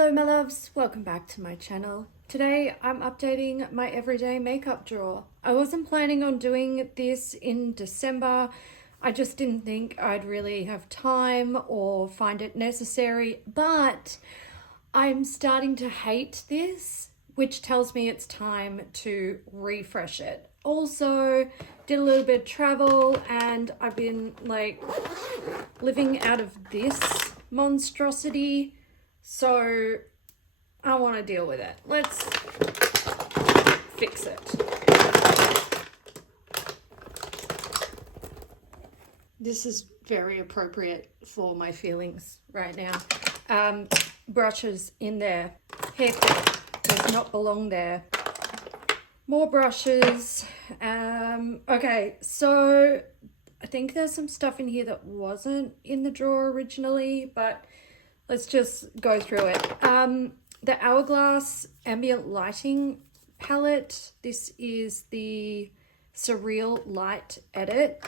Hello my loves, welcome back to my channel. Today I'm updating my everyday makeup drawer. I wasn't planning on doing this in December. I just didn't think I'd really have time or find it necessary, but I'm starting to hate this, which tells me it's time to refresh it. Also, did a little bit of travel and I've been like living out of this monstrosity. So I want to deal with it. Let's fix it. This is very appropriate for my feelings right now. Brushes in there. Haircut does not belong there. More brushes. Okay, so I think there's some stuff in here that wasn't in the drawer originally, but let's just go through it. The Hourglass Ambient Lighting palette. This is the Surreal Light Edit.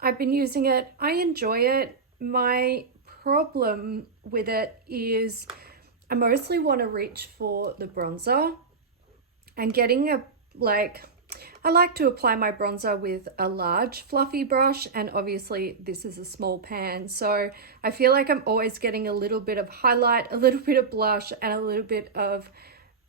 I've been using it. I enjoy it. My problem with it is I mostly want to reach for the bronzer and getting I like to apply my bronzer with a large fluffy brush, and obviously this is a small pan, so I feel like I'm always getting a little bit of highlight, a little bit of blush, and a little bit of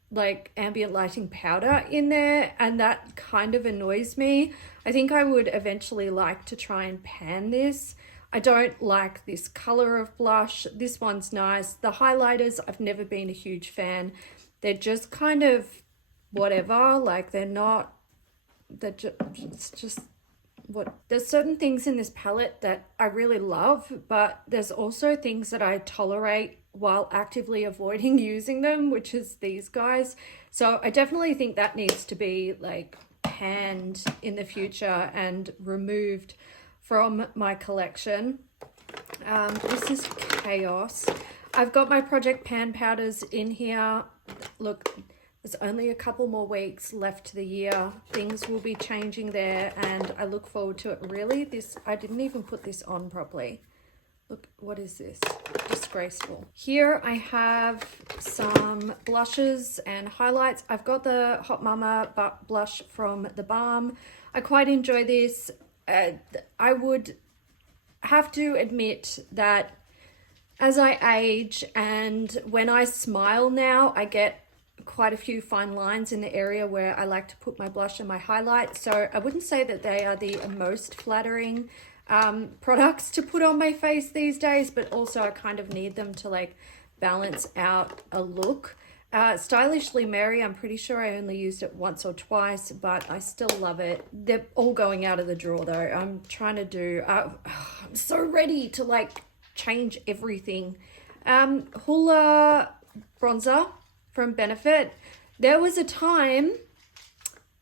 like ambient lighting powder in there, and that kind of annoys me. I think I would eventually like to try and pan this. I don't like this color of blush. This one's nice. The highlighters, I've never been a huge fan. They're just kind of whatever, like it's just what. There's certain things in this palette that I really love, but there's also things that I tolerate while actively avoiding using them, which is these guys. So I definitely think that needs to be like panned in the future and removed from my collection. This is chaos. I've got my Project Pan powders in here. Look, there's only a couple more weeks left to the year. Things will be changing there and I look forward to it. Really, I didn't even put this on properly. Look, what is this? Disgraceful. Here I have some blushes and highlights. I've got the Hot Mama blush from The Balm. I quite enjoy this. I would have to admit that as I age and when I smile now, I get quite a few fine lines in the area where I like to put my blush and my highlight. So I wouldn't say that they are the most flattering products to put on my face these days, but also I kind of need them to like balance out a look. Stylishly Mary, I'm pretty sure I only used it once or twice, but I still love it. They're all going out of the drawer though. I'm trying to do, I'm so ready to like change everything. Hoola bronzer from Benefit. There was a time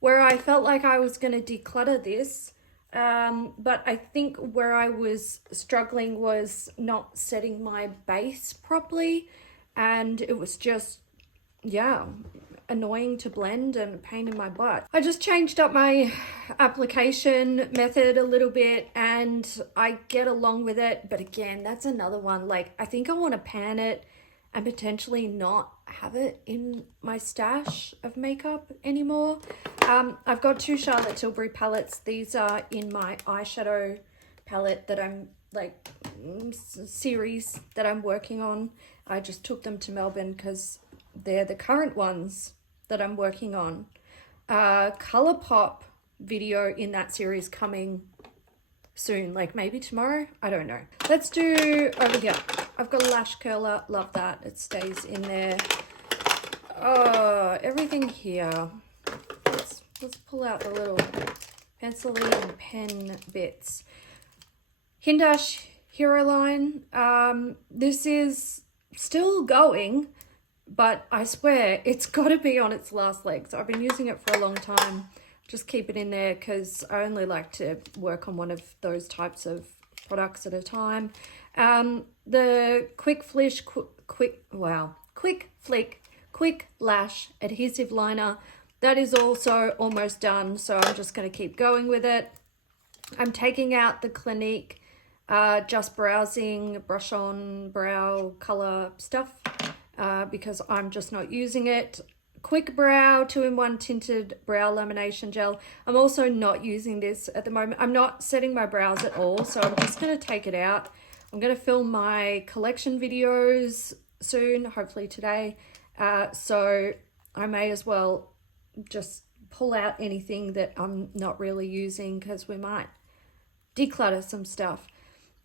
where I felt like I was going to declutter this, but I think where I was struggling was not setting my base properly, and it was just, yeah, annoying to blend and a pain in my butt. I just changed up my application method a little bit and I get along with it, but again, that's another one. Like, I think I want to pan it and potentially not have it in my stash of makeup anymore. I've got two Charlotte Tilbury palettes. These are in my eyeshadow palette that I'm like series that I'm working on. I just took them to Melbourne because they're the current ones that I'm working on. ColourPop video in that series coming soon, like maybe tomorrow, I don't know. Let's do over here. I've got a lash curler, love that, it stays in there. Oh, everything here. Let's pull out the little pencil and pen bits. Hindash Hero Line. This is still going, but I swear it's got to be on its last legs. I've been using it for a long time. Just keep it in there because I only like to work on one of those types of products at a time. The Quick Lash Adhesive Liner. That is also almost done, so I'm just going to keep going with it. I'm taking out the Clinique Just Browsing Brush On Brow Color stuff. because I'm just not using it. Quick Brow 2-in-1 Tinted Brow Lamination Gel. I'm also not using this at the moment. I'm not setting my brows at all, so I'm just going to take it out. I'm going to film my collection videos soon, hopefully today. So I may as well just pull out anything that I'm not really using because we might declutter some stuff.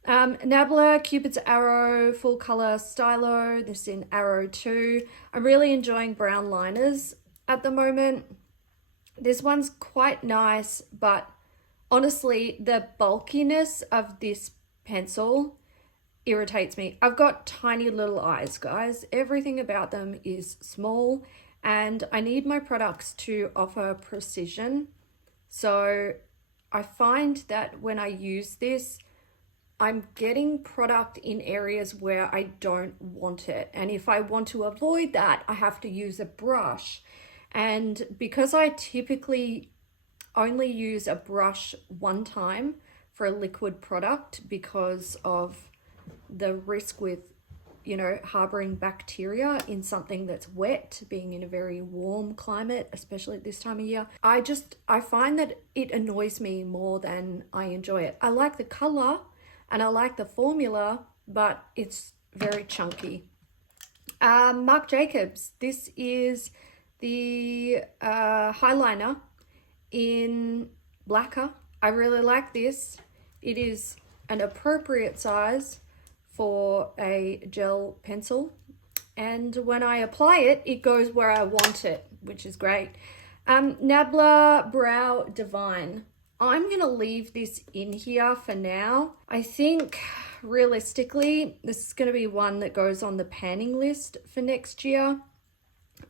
Nabla Cupid's Arrow Full Color Stylo. This is in Arrow 2. I'm really enjoying brown liners at the moment. This one's quite nice, but honestly, the bulkiness of this pencil irritates me. I've got tiny little eyes, guys. Everything about them is small, and I need my products to offer precision. So I find that when I use this, I'm getting product in areas where I don't want it. And if I want to avoid that, I have to use a brush. And because I typically only use a brush one time for a liquid product because of the risk with, you know, harboring bacteria in something that's wet, being in a very warm climate, especially at this time of year, I find that it annoys me more than I enjoy it. I like the color and I like the formula, but it's very chunky. Marc Jacobs, this is the highliner in Blacker. I really like this. It is an appropriate size for a gel pencil, and when I apply it, it goes where I want it, which is great. Nabla Brow Divine. I'm going to leave this in here for now. I think realistically, this is going to be one that goes on the panning list for next year.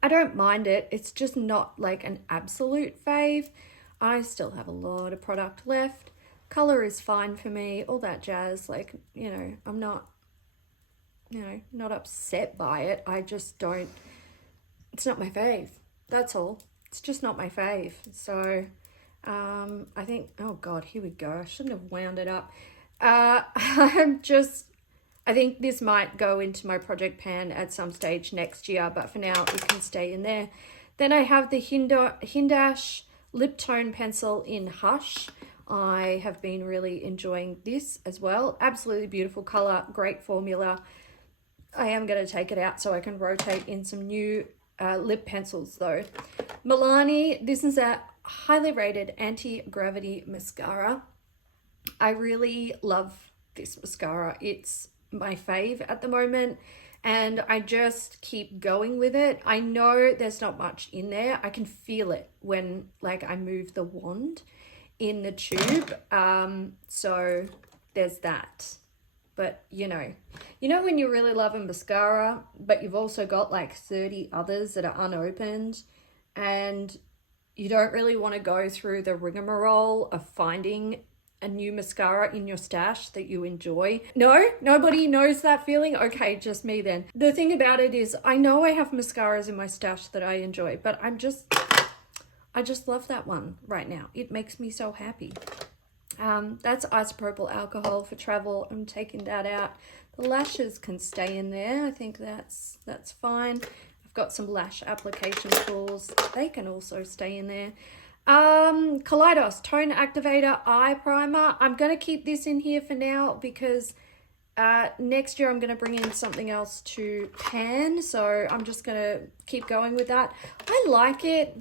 I don't mind it. It's just not like an absolute fave. I still have a lot of product left. Color is fine for me, all that jazz. Like, you know, I'm not, you know, not upset by it. I just don't, it's not my fave. That's all. It's just not my fave. So I think, oh God, here we go. I shouldn't have wound it up. I think this might go into my project pan at some stage next year, but for now it can stay in there. Then I have the Hindash Lip Tone Pencil in Hush. I have been really enjoying this as well. Absolutely beautiful color, great formula. I am going to take it out so I can rotate in some new lip pencils though. Milani, this is a highly rated anti-gravity mascara. I really love this mascara. It's my fave at the moment and I just keep going with it. I know there's not much in there. I can feel it when like I move the wand in the tube. So there's that. But you know when you really love a mascara, but you've also got like 30 others that are unopened and you don't really want to go through the rigmarole of finding a new mascara in your stash that you enjoy. No, nobody knows that feeling? Okay, just me then. The thing about it is I know I have mascaras in my stash that I enjoy, but I just love that one right now. It makes me so happy. That's isopropyl alcohol for travel. I'm taking that out. The lashes can stay in there. I think that's fine. I've got some lash application tools. They can also stay in there. Kaleidos Tone Activator Eye Primer. I'm going to keep this in here for now because next year I'm going to bring in something else to pan. So I'm just going to keep going with that. I like it.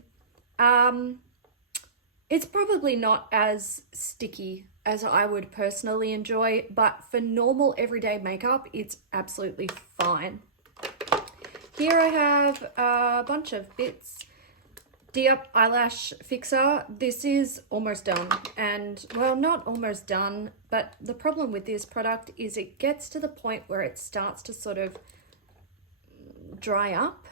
It's probably not as sticky as I would personally enjoy, but for normal everyday makeup, it's absolutely fine. Here I have a bunch of bits. Up Eyelash Fixer. This is almost done, and well, not almost done, but the problem with this product is it gets to the point where it starts to sort of dry up,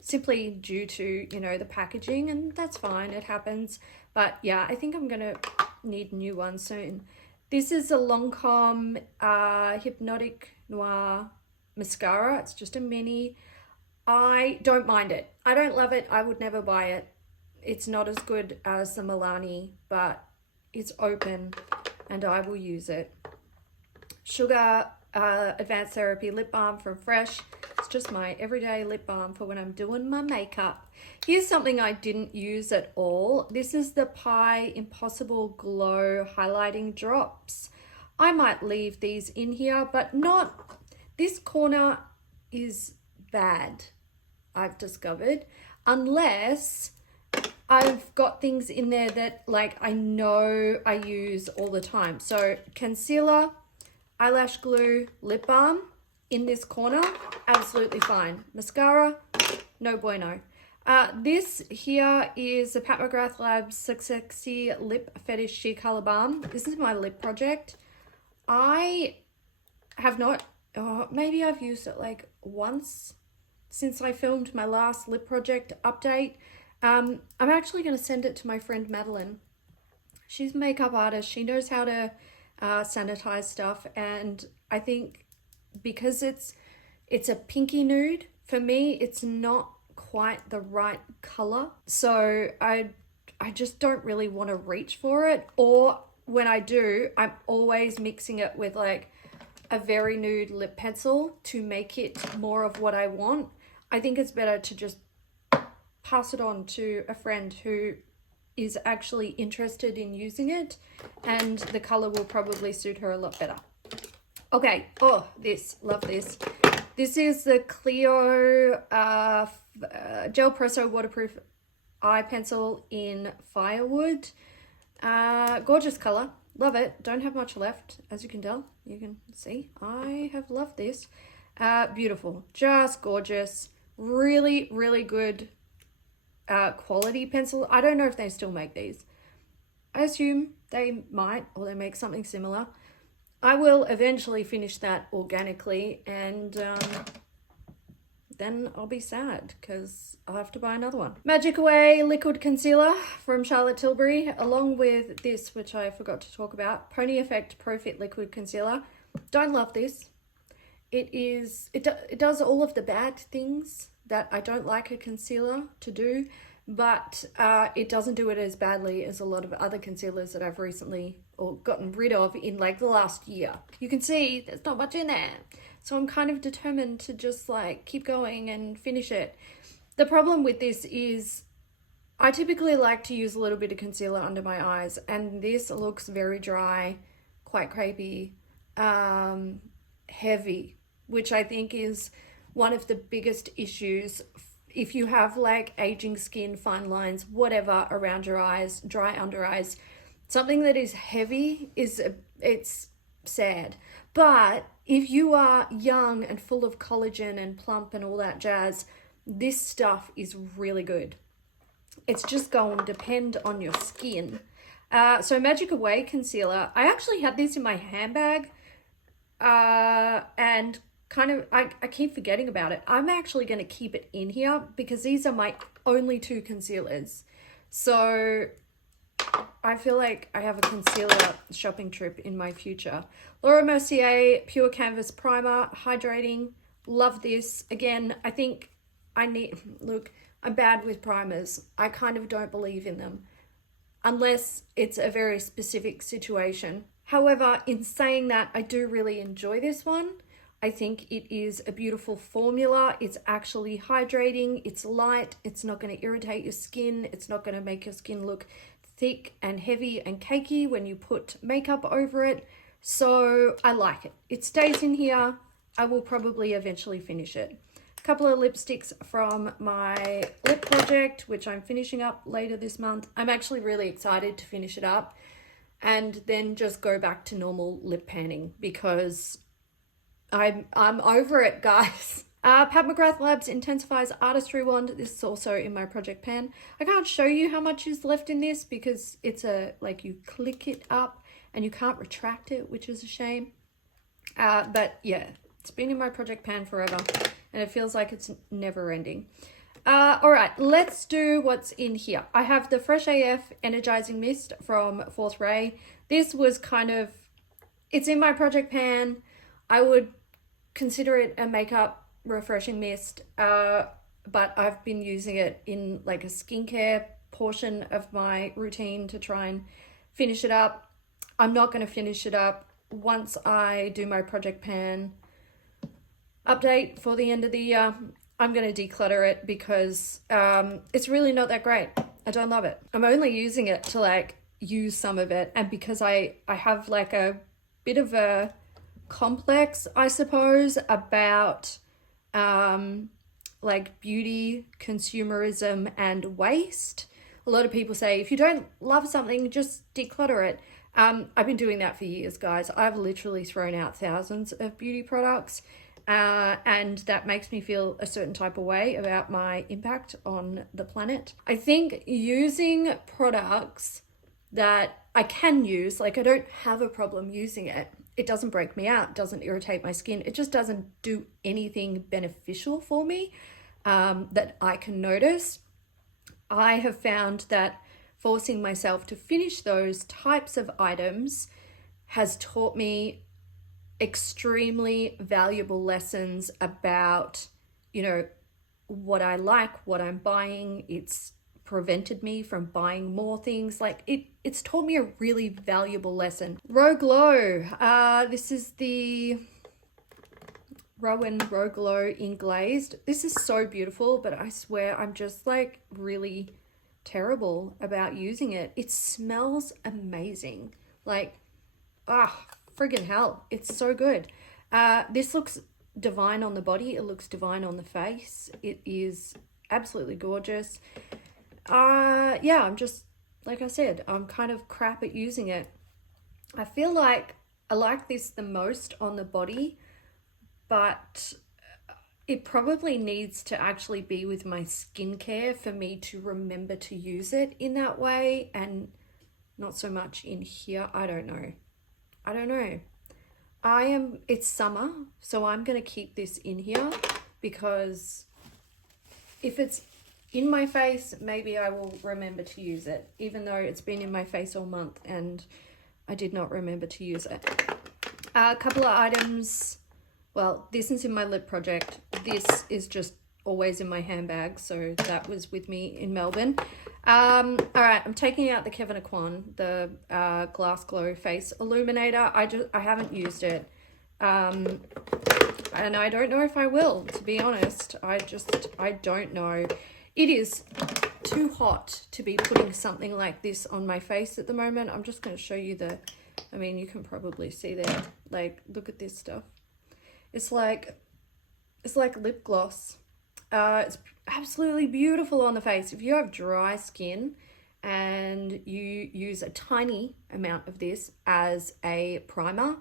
simply due to, you know, the packaging, and that's fine, it happens. But yeah, I think I'm gonna need a new one soon. This is a Lancome Hypnotic Noir mascara. It's just a mini. I don't mind it. I don't love it. I would never buy it. It's not as good as the Milani, but it's open and I will use it. Sugar Advanced Therapy Lip Balm from Fresh. It's just my everyday lip balm for when I'm doing my makeup. Here's something I didn't use at all. This is the Pie Impossible Glow Highlighting Drops. I might leave these in here, but not... This corner is bad, I've discovered, unless I've got things in there that like I know I use all the time. So concealer, eyelash glue, lip balm in this corner, absolutely fine. Mascara, no bueno. This here is the Pat McGrath Labs Sexy Lip Fetish Sheer Color Balm. This is my lip project. I have not, maybe I've used it like once since I filmed my last lip project update. I'm actually going to send it to my friend Madeline. She's a makeup artist. She knows how to sanitize stuff, and I think because it's a pinky nude, for me it's not quite the right color, so I just don't really want to reach for it, or when I do, I'm always mixing it with like a very nude lip pencil to make it more of what I want. I think it's better to just pass it on to a friend who is actually interested in using it, and the color will probably suit her a lot better. Okay, oh, love this. This is the Clio Gel Presso Waterproof Eye Pencil in Firewood. Gorgeous color, love it. Don't have much left, as you can tell. You can see, I have loved this. Beautiful, just gorgeous. Really, really good quality pencil. I don't know if they still make these. I assume they might, or they make something similar. I will eventually finish that organically, and then I'll be sad because I'll have to buy another one. Magic Away Liquid Concealer from Charlotte Tilbury, along with this, which I forgot to talk about, Pony Effect Pro Fit Liquid Concealer. Don't love this. It does all of the bad things that I don't like a concealer to do, but it doesn't do it as badly as a lot of other concealers that I've recently or gotten rid of in like the last year. You can see there's not much in there, so I'm kind of determined to just like keep going and finish it. The problem with this is I typically like to use a little bit of concealer under my eyes, and this looks very dry, quite crepey, heavy, which I think is one of the biggest issues if you have like aging skin, fine lines, whatever around your eyes, dry under eyes. Something that is heavy it's sad. But if you are young and full of collagen and plump and all that jazz, this stuff is really good. It's just going to depend on your skin. So Magic Away Concealer, I actually had this in my handbag, and kind of, I keep forgetting about it. I'm actually going to keep it in here because these are my only two concealers. So I feel like I have a concealer shopping trip in my future. Laura Mercier Pure Canvas Primer, hydrating. Love this. Again, I think look, I'm bad with primers. I kind of don't believe in them unless it's a very specific situation. However, in saying that, I do really enjoy this one. I think it is a beautiful formula. It's actually hydrating. It's light. It's not going to irritate your skin. It's not going to make your skin look thick and heavy and cakey when you put makeup over it. So I like it. It stays in here. I will probably eventually finish it. A couple of lipsticks from my lip project, which I'm finishing up later this month. I'm actually really excited to finish it up and then just go back to normal lip panning because I'm over it, guys. Pat McGrath Labs Intensifies Artistry Wand. This is also in my project pan. I can't show you how much is left in this because it's like you click it up and you can't retract it, which is a shame. But yeah, it's been in my project pan forever and it feels like it's never ending. All right, let's do what's in here. I have the Fresh AF Energizing Mist from Fourth Ray. This was it's in my project pan. I would consider it a makeup refreshing mist, but I've been using it in like a skincare portion of my routine to try and finish it up. I'm not going to finish it up. once I do my project pan update for the end of the year, I'm going to declutter it because it's really not that great. I don't love it. I'm only using it to like use some of it, and because I have like a bit of a complex, I suppose, about like beauty, consumerism, and waste. A lot of people say if you don't love something, just declutter it. I've been doing that for years, guys. I've literally thrown out thousands of beauty products, and that makes me feel a certain type of way about my impact on the planet. I think using products that I can use, like I don't have a problem using it. It doesn't break me out, doesn't irritate my skin. It just doesn't do anything beneficial for me that I can notice. I have found that forcing myself to finish those types of items has taught me extremely valuable lessons about, you know, what I like, what I'm buying. It's prevented me from buying more things. Like it's taught me a really valuable lesson. Row Glow. This is the Rowan Row Glow in Glazed. This is so beautiful, but I swear I'm just like really terrible about using it. It smells amazing. Like, friggin' hell. It's so good. This looks divine on the body. It looks divine on the face. It is absolutely gorgeous. Yeah, I'm just, like I said, I'm kind of crap at using it. I feel like I like this the most on the body, but it probably needs to actually be with my skincare for me to remember to use it in that way, and not so much in here. I don't know. It's summer, so I'm going to keep this in here because if it's in my face, maybe I will remember to use it, even though it's been in my face all month and I did not remember to use it. A couple of items. Well, this is in my lip project. This is just always in my handbag, so that was with me in Melbourne. All right, I'm taking out the Kevin Aquan, the Glass Glow Face Illuminator. I haven't used it, and I don't know if I will, to be honest. I don't know. It is too hot to be putting something like this on my face at the moment. I'm just going to show you I mean, you can probably see there. Like, look at this stuff. It's like lip gloss. It's absolutely beautiful on the face. If you have dry skin and you use a tiny amount of this as a primer,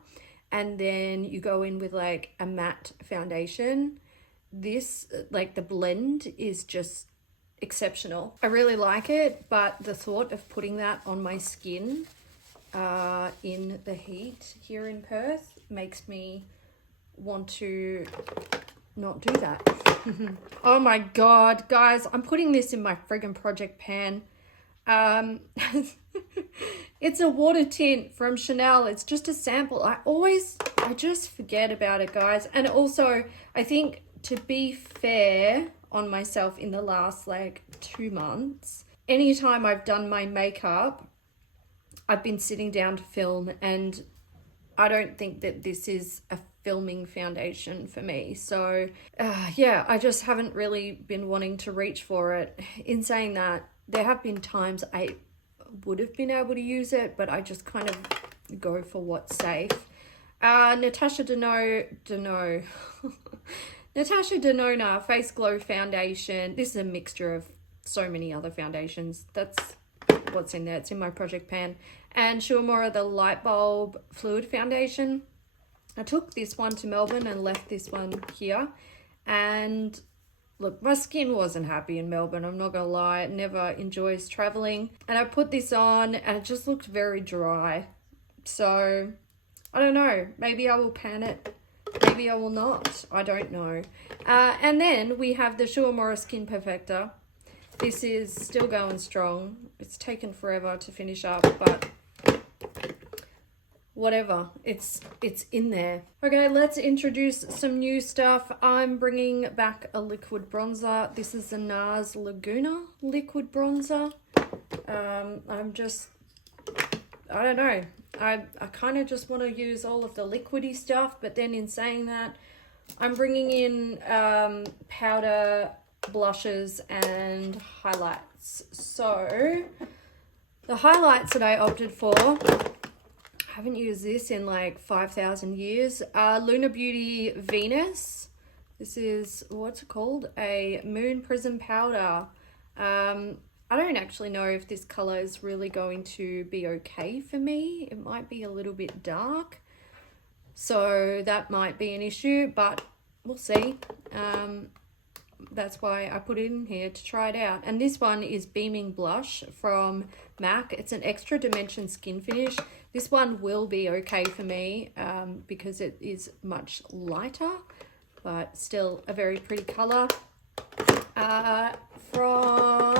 and then you go in with like a matte foundation, this, like the blend is just exceptional. I really like it, but the thought of putting that on my skin in the heat here in Perth makes me want to not do that. Oh my god, guys, I'm putting this in my friggin' project pan. It's a water tint from Chanel. It's just a sample. I just forget about it, guys. And also, I think, to be fair on myself, in the last like 2 months, anytime I've done my makeup, I've been sitting down to film, and I don't think that this is a filming foundation for me. So yeah, I just haven't really been wanting to reach for it. In saying that, there have been times I would have been able to use it, but I just kind of go for what's safe. Natasha Denona Face Glow Foundation. This is a mixture of so many other foundations. That's what's in there. It's in my project pan. And Shuamura, the Light Bulb Fluid Foundation. I took this one to Melbourne and left this one here. And look, my skin wasn't happy in Melbourne. I'm not going to lie. It never enjoys traveling. And I put this on and it just looked very dry. So, I don't know. Maybe I will pan it. Maybe I will not. I don't know. And then we have the Shuamura Skin Perfector. This is still going strong. It's taken forever to finish up, but whatever, it's in there. Okay, let's introduce some new stuff. I'm bringing back a liquid bronzer. This is the NARS Laguna liquid bronzer. I don't know. I kind of just want to use all of the liquidy stuff, but then in saying that, I'm bringing in powder, blushes, and highlights. So the highlights that I opted for, I haven't used this in like 5,000 years. Lunar Beauty Venus. This is, what's it called? A Moon Prism Powder. I don't actually know if this color is really going to be okay for me. It might be a little bit dark, so that might be an issue, but we'll see. That's why I put it in here to try it out. And this one is Beaming Blush from MAC. It's an extra dimension skin finish. This one will be okay for me because it is much lighter, but still a very pretty color. From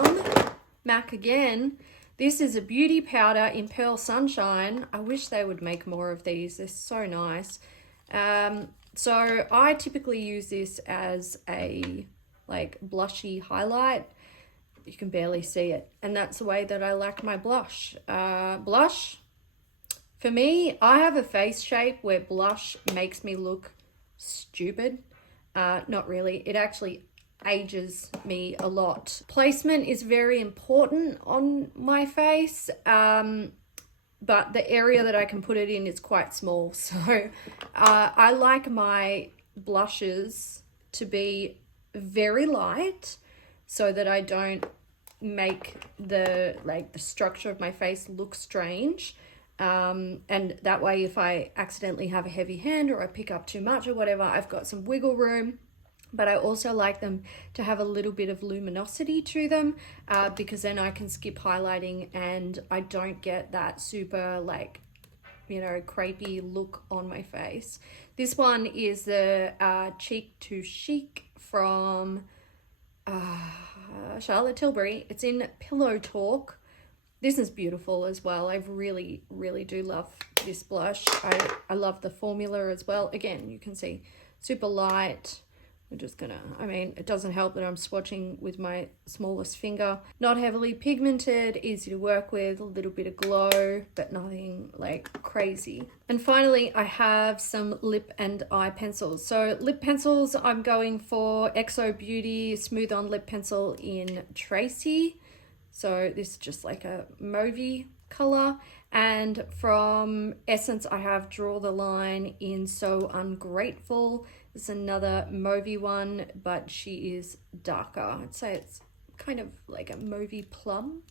MAC again, this is a beauty powder in Pearl Sunshine. I wish they would make more of these. They're so nice. So I typically use this as a like blushy highlight. You can barely see it, and that's the way that I like my blush. Blush, for me, I have a face shape where blush makes me look stupid. Not really. It actually ages me a lot. Placement is very important on my face, but the area that I can put it in is quite small. So I like my blushes to be very light so that I don't make the structure of my face look strange. And that way, if I accidentally have a heavy hand or I pick up too much or whatever, I've got some wiggle room. But I also like them to have a little bit of luminosity to them because then I can skip highlighting and I don't get that super crepey look on my face. This one is the Cheek to Chic from Charlotte Tilbury. It's in Pillow Talk. This is beautiful as well. I really, really do love this blush. I love the formula as well. Again, you can see super light. I'm just gonna, it doesn't help that I'm swatching with my smallest finger. Not heavily pigmented, easy to work with, a little bit of glow, but nothing like crazy. And finally, I have some lip and eye pencils. So lip pencils, I'm going for XO Beauty Smooth On Lip Pencil in Tracy. So this is just like a mauvey color. And from Essence, I have Draw the Line in So Ungrateful. It's another mauvey one, but she is darker. I'd say it's kind of like a mauvey plum.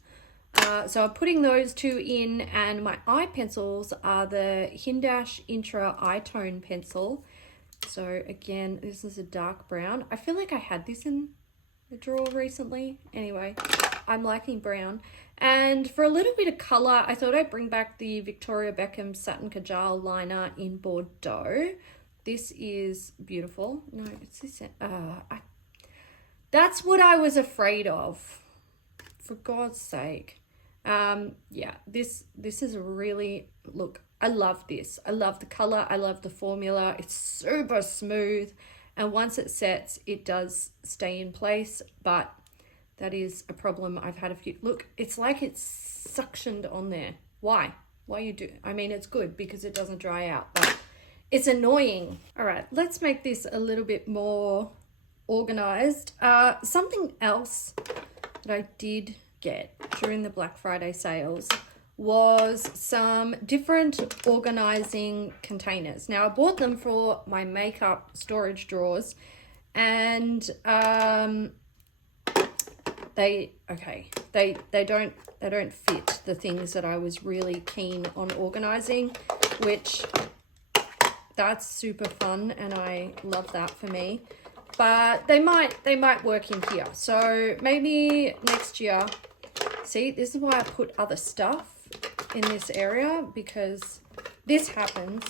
So I'm putting those two in, and my eye pencils are the Hindash Intra Eye Tone Pencil. So again, this is a dark brown. I feel like I had this in the drawer recently. Anyway, I'm liking brown. And for a little bit of color, I thought I'd bring back the Victoria Beckham Satin Kajal Liner in Bordeaux. This is beautiful. No, it's this. That's what I was afraid of. For God's sake. Yeah, this is really, look, I love this. I love the color. I love the formula. It's super smooth. And once it sets, it does stay in place. But that is a problem. I've had a few. Look, it's like it's suctioned on there. Why? Why you do? It's good because it doesn't dry out. But it's annoying. All right, let's make this a little bit more organized. Something else that I did get during the Black Friday sales was some different organizing containers. Now, I bought them for my makeup storage drawers, and they don't fit the things that I was really keen on organizing, which that's super fun, and I love that for me. But they might work in here. So maybe next year. See, this is why I put other stuff in this area, because this happens.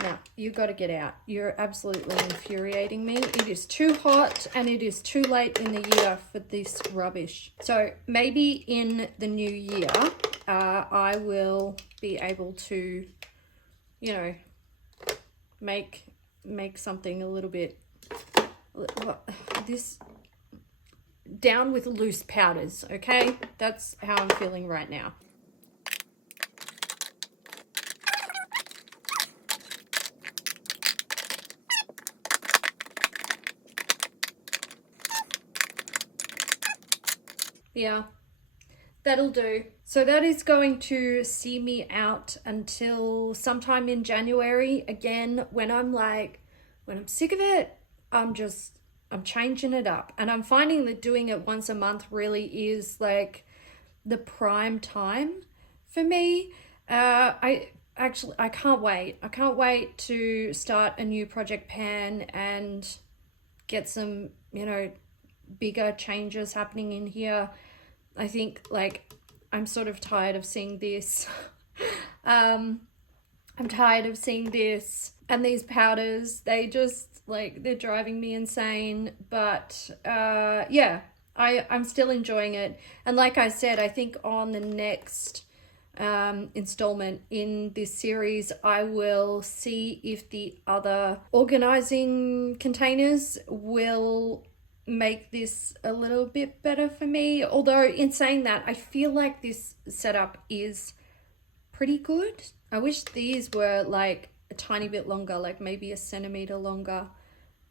Now, you've got to get out. You're absolutely infuriating me. It is too hot and it is too late in the year for this rubbish. So maybe in the new year, I will be able to, make something a little bit, this, down with loose powders, okay? That's how I'm feeling right now. Yeah, that'll do. So that is going to see me out until sometime in January. Again, when I'm sick of it, I'm changing it up. And I'm finding that doing it once a month really is like the prime time for me. I can't wait. I can't wait to start a new project pan and get some, bigger changes happening in here. I think like I'm sort of tired of seeing this. I'm tired of seeing this and these powders. They just like they're driving me insane. But yeah, I'm still enjoying it. And like I said, I think on the next installment in this series, I will see if the other organizing containers will make this a little bit better for me. Although in saying that, I feel like this setup is pretty good. I wish these were like a tiny bit longer, like maybe a centimeter longer.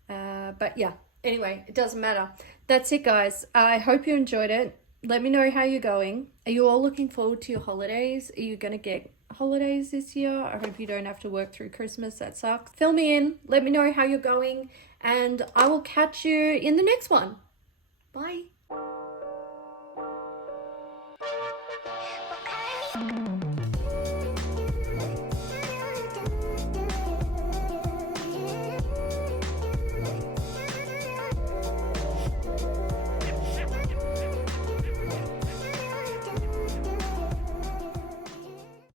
But yeah, anyway, it doesn't matter. That's it, guys. I hope you enjoyed it. Let me know how you're going. Are you all looking forward to your holidays? Are you going to get holidays this year? I hope you don't have to work through Christmas. That sucks. Fill me in. Let me know how you're going. And I will catch you in the next one. Bye.